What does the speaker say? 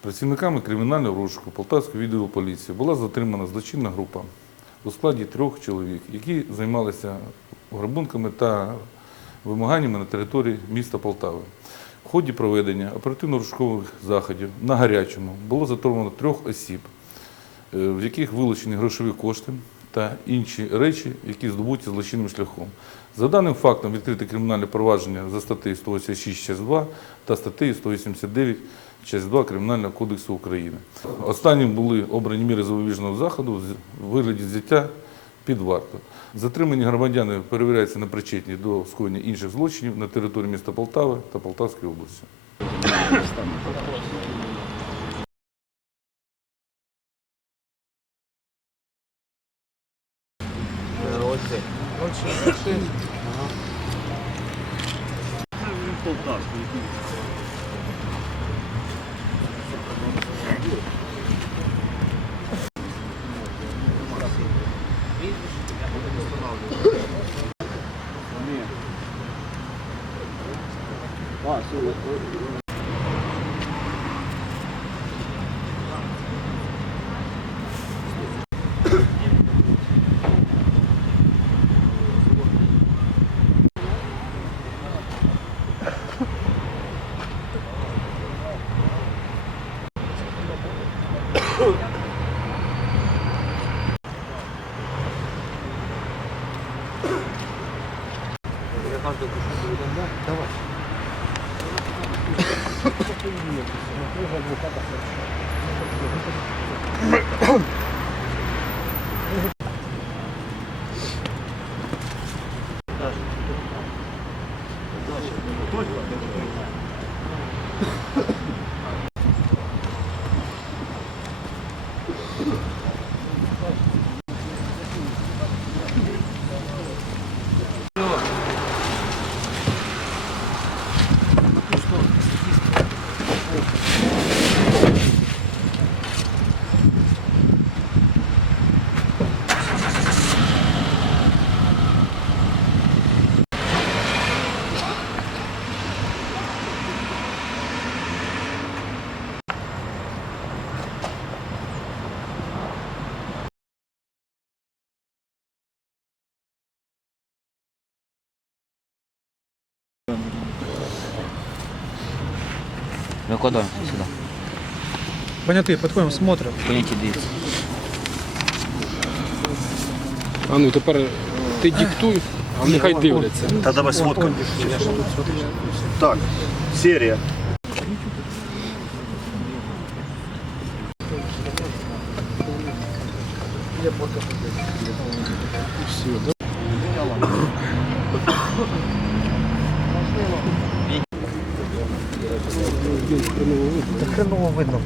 Працівниками кримінального розшуку Полтавського відділу поліції була затримана злочинна група у складі трьох чоловік, які займалися грабунками та вимаганнями на території міста Полтави. В ході проведення оперативно-розшукових заходів на гарячому було затримано трьох осіб, е, в яких вилучені грошові кошти та інші речі, які здобуті злочинним шляхом. За даним фактом відкрите кримінальне провадження за статтею 186 часть 2 та статтею 189 часть 2 Кримінального кодексу України. Останнім були обрані міри запобіжного заходу в вигляді взяття під варту. Затримані громадяни перевіряються на причетність до скоєння інших злочинів на території міста Полтави та Полтавської області. Викладаємо сюди. Я каждый душу буду да? Давай. Понятые, подходим, смотрим. Поняття дивіться. А ну тепер ти диктуй, а нехай дивляться. Та давай сфоткаємо. Так, серія. хреново видно.